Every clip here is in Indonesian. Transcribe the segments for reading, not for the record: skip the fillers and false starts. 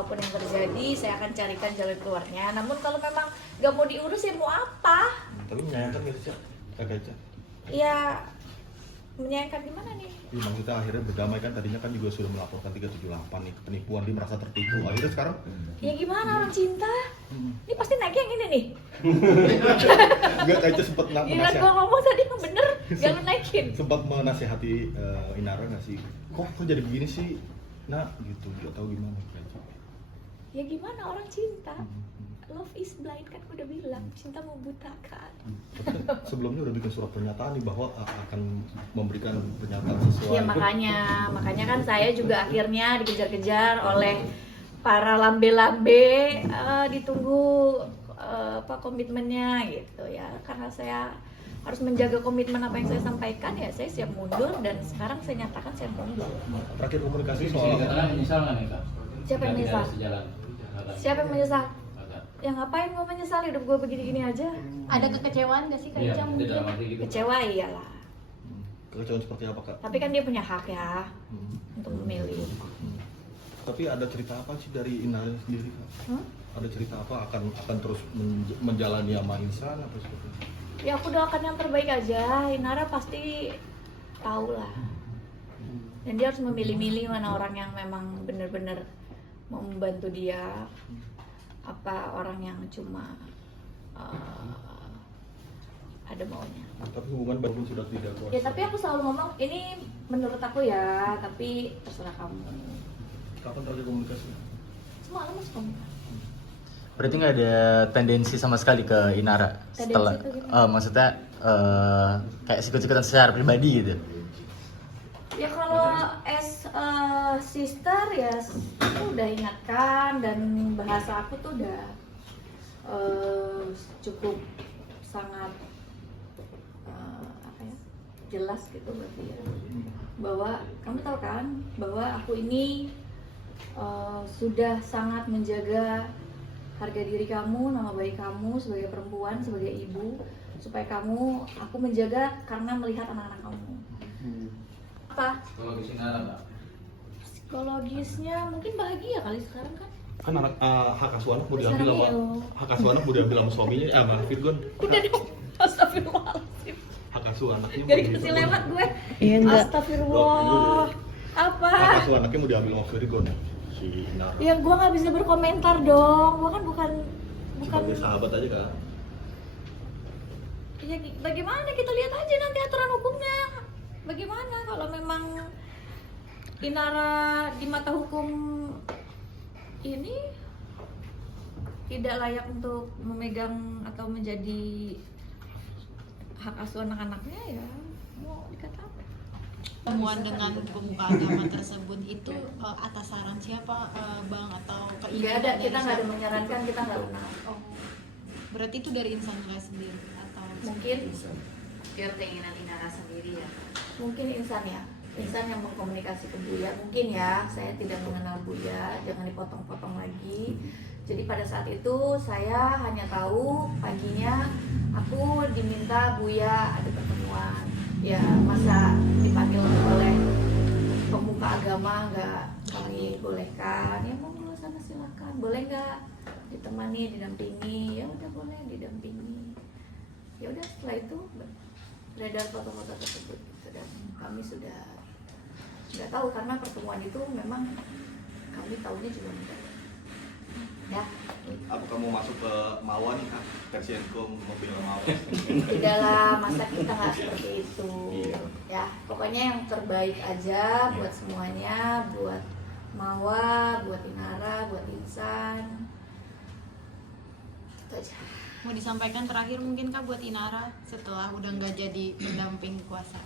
apapun yang terjadi saya akan carikan jalan keluarnya. Namun kalau memang nggak mau diurus ya mau apa? Tapi menyayangkan nggak sih, Cak? Kak Eca? Ya menyayangkan gimana nih? Ya, maksudnya akhirnya berdamai kan, tadinya kan juga sudah melaporkan 378 nih penipuan, dia merasa tertipu. Akhirnya sekarang Ya gimana orang cinta? Ini pasti naik yang ini nih. enggak, Kak Eca sempat Gila gua ngomong tadi yang bener, gak lu naikin. sempat menasehati Inara nggak sih? Kok jadi begini sih? Nah, gitu, nggak tahu gimana Kak Eca. Ya gimana orang cinta? Love is blind kan udah bilang, cinta membutakan. Tapi kan sebelumnya udah bikin surat pernyataan nih bahwa akan memberikan pernyataan sesuai. Ya makanya kan saya juga akhirnya dikejar-kejar oleh para lambe-lambe, ditunggu komitmennya gitu ya. Karena saya harus menjaga komitmen apa yang saya sampaikan ya, saya siap mundur dan sekarang saya nyatakan saya mundur. Terakhir komunikasi soal menyesal nggak nih Kak? Siapa yang menyesal? Siapa yang menyesal? Agak. Ya ngapain gue menyesal, hidup gue begini-gini aja. Ada kekecewaan gak sih Kak Iya, Ica itu mungkin? dalam arti gitu. Kecewa iyalah. kekecewaan seperti apa, Kak? Tapi kan dia punya hak ya untuk memilih. Tapi ada cerita apa sih dari Inara sendiri, Kak? Ada cerita apa akan terus menjalani sama Insan apa seperti itu? Ya aku doakan yang terbaik aja. Inara pasti tahu lah. Dan dia harus memilih-milih mana orang yang memang benar-benar mau membantu dia, apa orang yang cuma ada maunya. Tapi hubungan baru sudah tidak kuat. Ya tapi aku selalu ngomong ini menurut aku ya, tapi terserah kamu. Kapan terakhir komunikasi? Semalam masih kamu. Berarti nggak ada tendensi sama sekali ke Inara setelah itu gimana? maksudnya kayak sikut-sikutan secara pribadi gitu. Ya kalau as a sister ya aku udah ingatkan dan bahasa aku tuh udah cukup sangat apa ya, jelas gitu buat dia, bahwa kamu tahu kan bahwa aku ini sudah sangat menjaga harga diri kamu, nama baik kamu sebagai perempuan, sebagai ibu, supaya aku menjaga karena melihat anak-anak kamu. Apa? Kalau di sini ada Kak. Psikologisnya mungkin bahagia kali sekarang kan. Kan anak hak asuh anak mau diambil sama hak asuh anak mau diambil sama suaminya, sama Virgon. Udah dong, astagfirullahaladzim. Hak asuh anaknya Gak dikasih lewat gue. Iya, enggak. Astagfirullah. Hak Apa? asuh anaknya mau diambil sama Virgon si Inara. Ya gue nggak bisa berkomentar dong. Gue kan bukan. Sebagai sahabat aja, Kak. Ya bagaimana kita lihat aja nanti aturan hukumnya. Bagaimana kalau memang Inara di mata hukum ini tidak layak untuk memegang atau menjadi hak asuh anak-anaknya, ya mau dikata apa? Temuan dengan pemuka agama tersebut itu atas saran siapa Bang atau Nggak keinginan ada, dari kita nggak ada siapa? menyarankan, kita nggak kenal. Oh, berarti itu dari insan saya sendiri atau Mungkin Biar keinginan Inara sendiri ya. insan ya, insan yang mengkomunikasi ke Buya. Mungkin ya, saya tidak mengenal Buya, jangan dipotong-potong lagi. Jadi pada saat itu saya hanya tahu paginya aku diminta Buya ada pertemuan. Ya masa dipanggil oleh pemuka agama nggak kami bolehkan? Ya mau ke sana silakan. Boleh nggak ditemani, didampingi? Ya udah boleh didampingi. Ya udah setelah itu beredar foto-foto tersebut gitu, dan kami sudah nggak tahu karena pertemuan itu memang kami tahunya juga enggak. Ya. Apa kamu masuk ke Mawa nih, Kak? Versi Enkom mobil Mawa. Tidaklah, masa kita nggak seperti itu. Iya. Ya, pokoknya yang terbaik aja buat semuanya, buat Mawa, buat Inara, buat Insan. Itu aja. mau disampaikan terakhir mungkin Kak buat Inara setelah udah nggak jadi pendamping kuasa?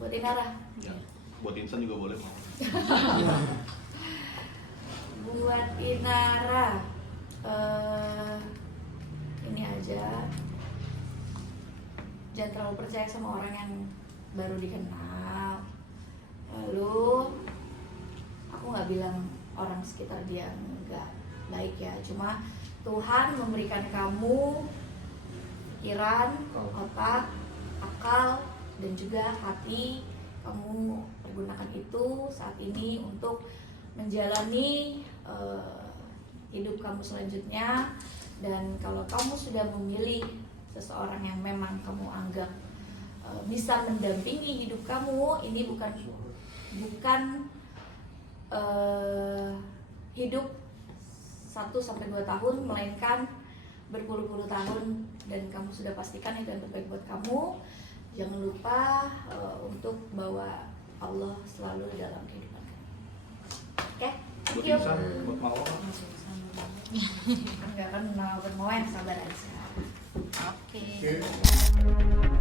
Buat Inara. Ya. Buat Insan juga boleh, Mawa. Buat Inara, ini aja, jangan terlalu percaya sama orang yang baru dikenal. Lalu aku nggak bilang orang sekitar dia nggak baik ya, cuma Tuhan memberikan kamu pikiran, otak, akal, dan juga hati. Kamu pergunakan itu saat ini untuk menjalani hidup kamu selanjutnya. Dan kalau kamu sudah memilih seseorang yang memang kamu anggap bisa mendampingi hidup kamu, ini bukan hidup 1-2 tahun, melainkan berpuluh-puluh tahun, dan kamu sudah pastikan itu yang terbaik buat kamu. Jangan lupa untuk bawa Allah selalu dalam kehidupan kamu. Oke, thank you. Buat Mawar. Enggak kan mau bermain, sabar aja. Oke. Oke.